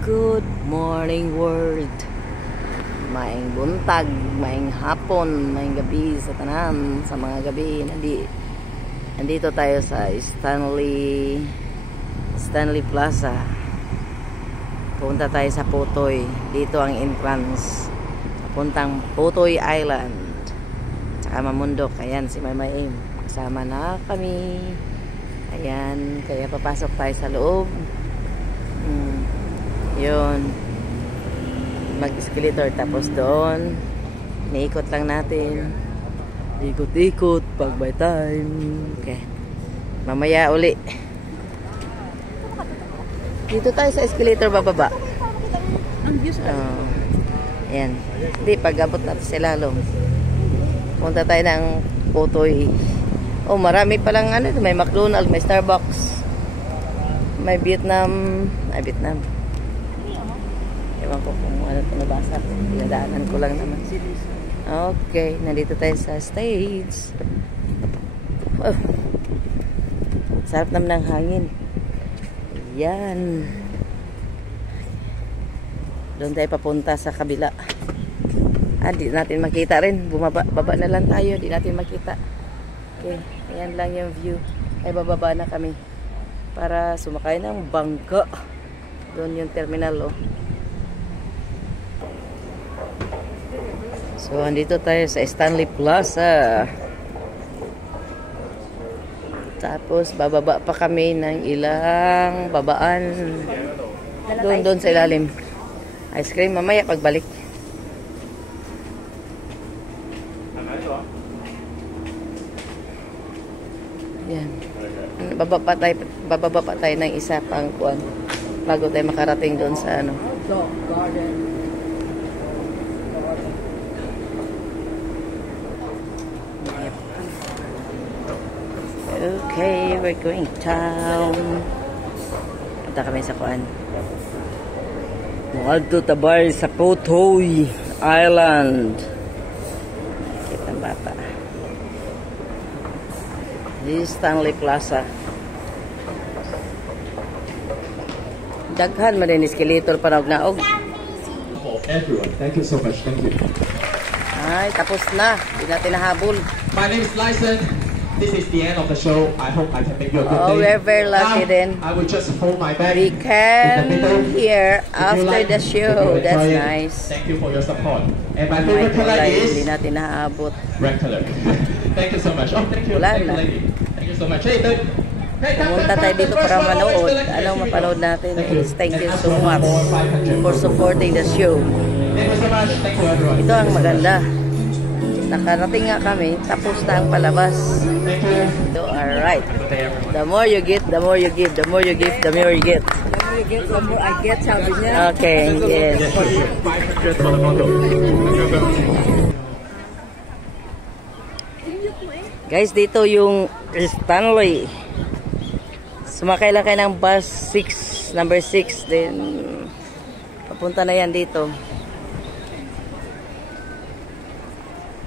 Good morning world. Maing buntag, maing hapon, maing gabi sa tanan, sa mga gabi. Nandito tayo sa Stanley Plaza. Punta tayo sa Putoy. Dito ang entrance. Puntang Putoy Island. Tsaka Mamundok. Ayan si Mama Aim. Kasama na kami. Ayan, kaya papasok tayo sa loob. Yun, mag-escalator, tapos doon niikot lang natin, ikot-ikot pag by time. Okay, mamaya uli dito tayo sa escalator bababa. Ayan, hindi, pag abot natin sa lalong punta tayo ng Putoy. Marami palang ano, may McDonald's, may Starbucks, may Vietnam. Ewan ko kung ano ito nabasa. Pinadaanan ko lang naman. Okay, nandito tayo sa stage. Sarap naman ng hangin. Yan. Doon tayo papunta sa kabila. Di natin makita rin. Baba na lang tayo. Di natin makita. Okay, ayan lang yung view. Ay, bababa na kami para sumakay ng bangka. Doon yung terminal, So, andito tayo sa Stanley Plaza. Tapos, bababa pa kami ng ilang babaan. Doon sa ilalim. Ice cream mamaya pagbalik. Yan. Bababa pa tayo ng isa pang kuwan bago tayo makarating doon sa ano. Okay, we're going town. Punta kami sa kuan. Muadto tabay sa Putoy Island. Kita bata. This is Stanley Plaza. Daghan man din escalator para og naog. Everyone, thank you so much. Thank you. Ay, tapos na. Hindi natin nahabol. My name is Lyson. This is the end of the show. I hope I can make you a good day. We're very lucky then. I will just hold my bag. We can hear after the show. That's nice. Thank you for your support. And my favorite color is hindi natin naabot. red color. Thank you so much. Oh, thank you. Thank you, lady. Thank you so much. Hey, pumunta tayo dito para manood. Anong mapanood natin? Thank you so much for supporting the show. Thank you so much. Thank you, everyone. Ito ang maganda. Nakarating nga kami, tapos na ang palabas. So, alright. The more you get, the more you give. The more you give, the more you get. The more you get, the more I get, sabi niya. Okay, yes. Guys, dito yung Stanley. Sumakay lang kayo ng bus 6, number 6. Then, papunta na yan dito.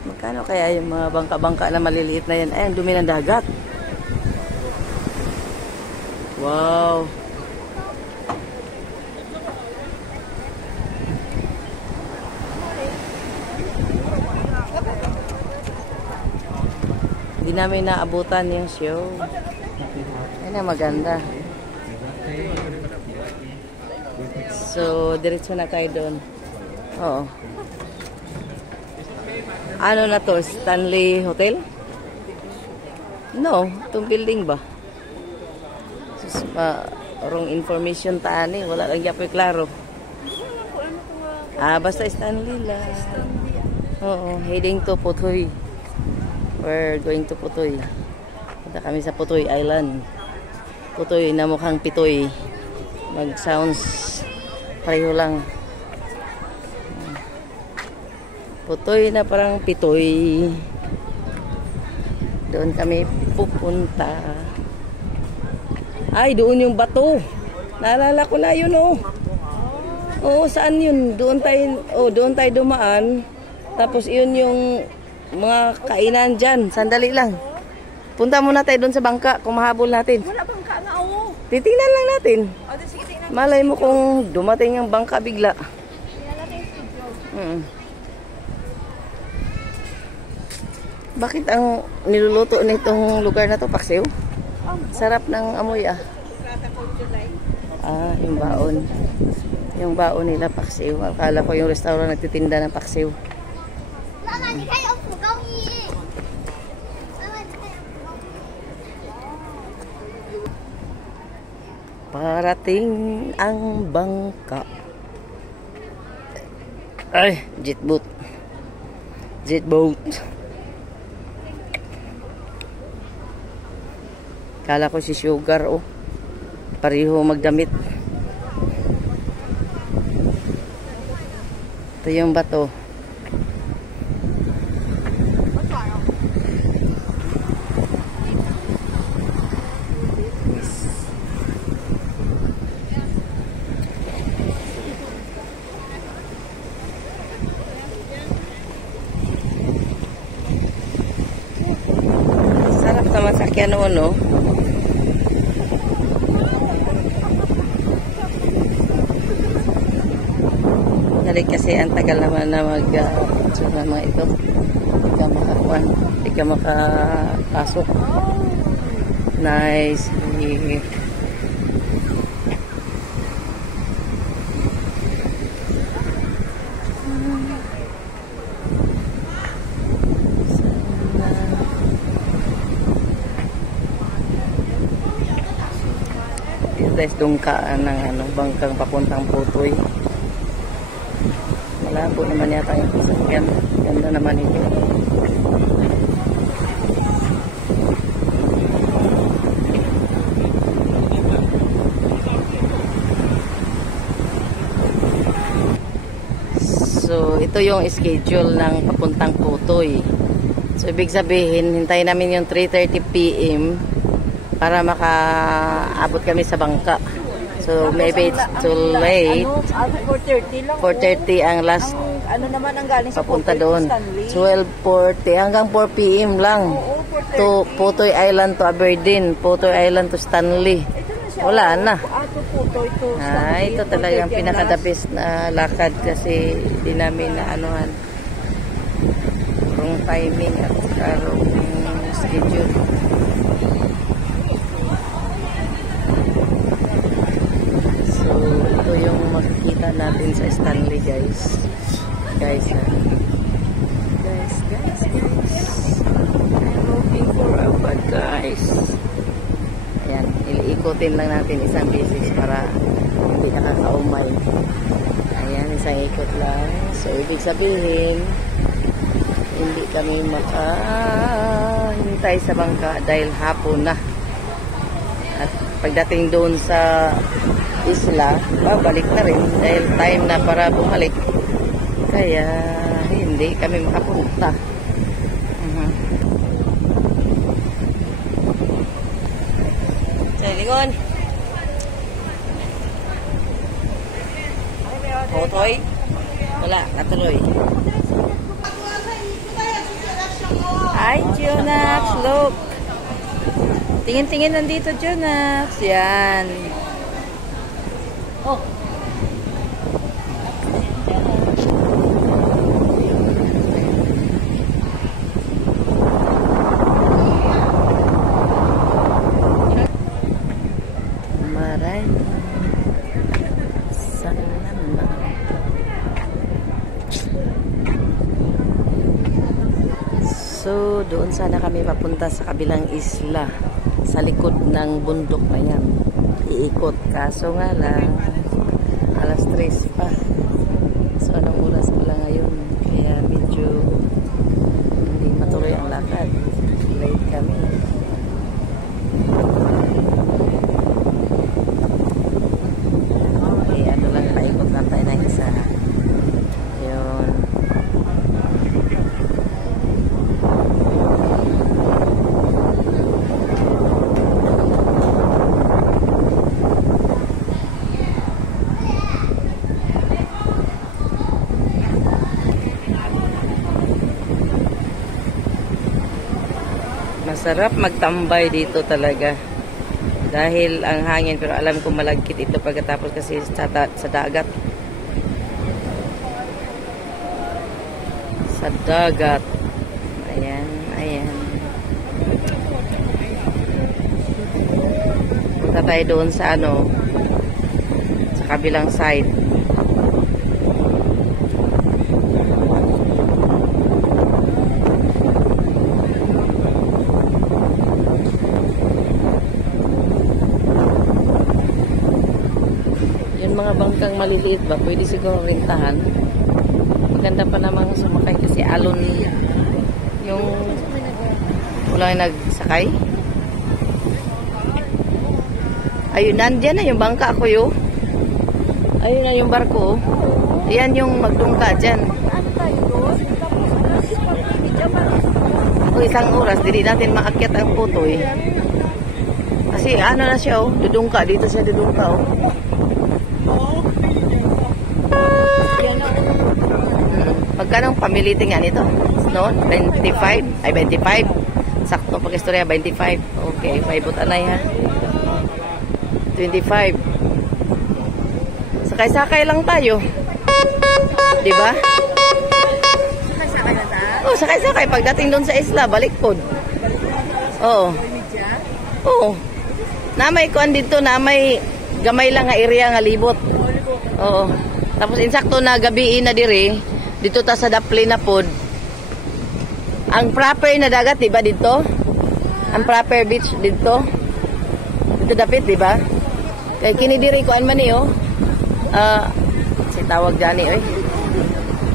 Magkano kaya yung mga bangka-bangka na maliliit na yan? Ay, ang dumi ng dagat. Wow. Hindi namin naabutan yung show. Ay na, maganda. So, diretso na tayo doon. Oo. Ano na to? Stanley Hotel? No, itong building ba? Wrong information taani. Wala lang yapoy klaro. Basta Stanley lang. Oo, heading to Putoy. We're going to Putoy. Punta kami sa Putoy Island. Putoy na mukhang Pitoy. Mag-sounds pareho lang. Putoy na parang Pitoy. Doon kami pupunta. Ay, doon yung bato. Naalala ko na yun, saan yun? Doon tayo dumaan. Tapos yun yung mga kainan dyan. Sandali lang. Punta muna tayo doon sa bangka kung mahabol natin. Wala bangka nga, Titingnan lang natin. Sige, tingnan Malay mo kung dumating ang bangka bigla. Bakit ang niluluto nitong lugar na to paksiw? Sarap ng amoy ah. Ah, yung baon. Yung baon nila paksiw. Akala ko yung restaurant nagtitinda ng paksiw. Parating ang bangka. Ay, jet boat. Jet boat. Kala ko si Sugar, oh. Pareho magdamit. Ito yung bato. Sarap naman sakyan noon, no? Kasi ang tagal naman na mag-picture ng mga ito. Hindi ka makakuan. Hindi ka makapasok. Nice. Ito is dungkaan ng bangkang papuntang Putoy. Malabo naman yata yung sasakyan. Ganda naman ito. So, ito yung schedule ng papuntang Putoy. So, ibig sabihin, hintayin namin yung 3:30 PM para makaabot kami sa bangka. So, maybe it's too late. 4:30 lang. 4:30 ang last Ano naman ang galing sa papunta Putoy doon. to Stanley? 12:40 hanggang 4 PM lang. Oo, 4:30. To Putoy Island to Aberdeen, Putoy Island to Stanley. Ito na siya. Wala na. To Putoy to Stanley. Ito talagang 4:30 ang pinaka-the last. best na lakad kasi di namin na anuhan. Wrong timing at wrong schedule. So, ito yung makikita natin sa Stanley, guys. Guys. I'm looking for a bad, guys. Ayan, ikutin lang natin isang beses para hindi nakakaumay. Ayan, isang ikot lang. So, ibig sabihin, hindi kami makahintay sa bangka dahil hapon na. At pagdating doon sa isla, babalik na rin dahil time na para bumalik. Kaya hindi kami makapunta. Sa likod. Putoy? Wala, natuloy. Hi, Jonax, look. Tingin-tingin nandito, Jonax. Yan. Oh. Maraming salamat. So, doon sana kami papunta sa kabilang isla. Sa likod ng bundok na yan. Iikot. Kaso nga lang, alas 3 pa. So, anong oras pala ngayon? Kaya medyo hindi matuloy ang lakad. Late kami. Okay, ano lang, paikot lang tayo ng isa. Yun. Masarap magtambay dito talaga. Dahil ang hangin, pero alam ko malagkit ito pagkatapos kasi sa dagat. Sa dagat. Ayan, ayan. Punta tayo doon sa ano, sa kabilang side. Yung mga bangkang maliliit ba, pwede siguro rintahan. Maganda pa namang sumakay kasi alon yung wala nagsakay. Ayun, nandyan na yung bangka ko yun. Ayun na yung barko. Ayan yung magdungka dyan. Ano tayo doon? O isang oras, hindi natin maakyat ang putoy. Kasi ano na siya, oh, dudungka. Dito siya dudungka, oh. Magkano ang pamiliting nga nito? No? 25? Ay, 25. Sakto pag-istorya, 25. Okay, 5 butanay ha. 25. Sakay-sakay lang tayo. Diba? Sakay na tayo? Oh, sakay-sakay. Pagdating doon sa isla, balik po. Oo. Oo. Namay kuan dito, namay gamay lang nga area nga libot. Oo. Tapos insakto na gabi na diri, dito ta sa Dapli na pod. Ang proper na dagat, diba dito? Ang proper beach dito. Dito dapit, diba? Kay kini diri kuan man niyo. Si tawag gani oy.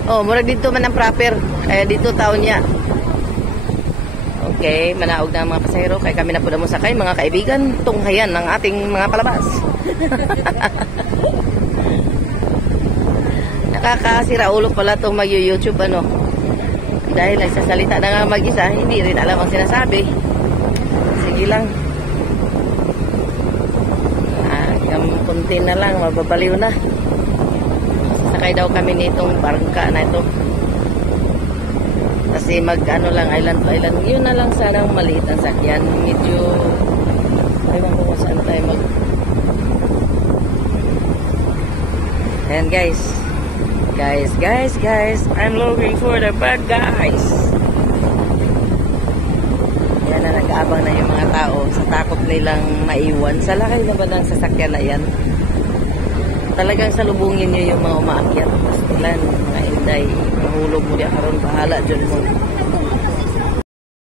Oh, murag dito man ang proper. Kaya dito taon niya. Okay, manaog na ang mga pasahero. Kaya kami na po na mo sakay, mga kaibigan. Tunghayan ng ating mga palabas. Nakakasira ulo pala itong mag-YouTube, ano. Dahil nagsasalita na nga mag-isa, hindi rin alam ang sinasabi. Sige lang. Kunti na lang, mababaliw na. Sasakay daw kami nitong barangka na ito. Kasi mag-ano lang, island to island. Yun na lang sanang maliit ang sakyan. Medyo, ayun ko kung saan tayo mag... Ayan guys. Guys. I'm looking for the bad guys. Yan na, nag-aabang na yung mga tao sa takot nilang maiwan. Sa lakay na ba ng sasakyan na yan? Talagang salubungin nyo yung mga umaakyat. Pastilan, mga inday. Mahulog mo diya karon, bahala dyan mo.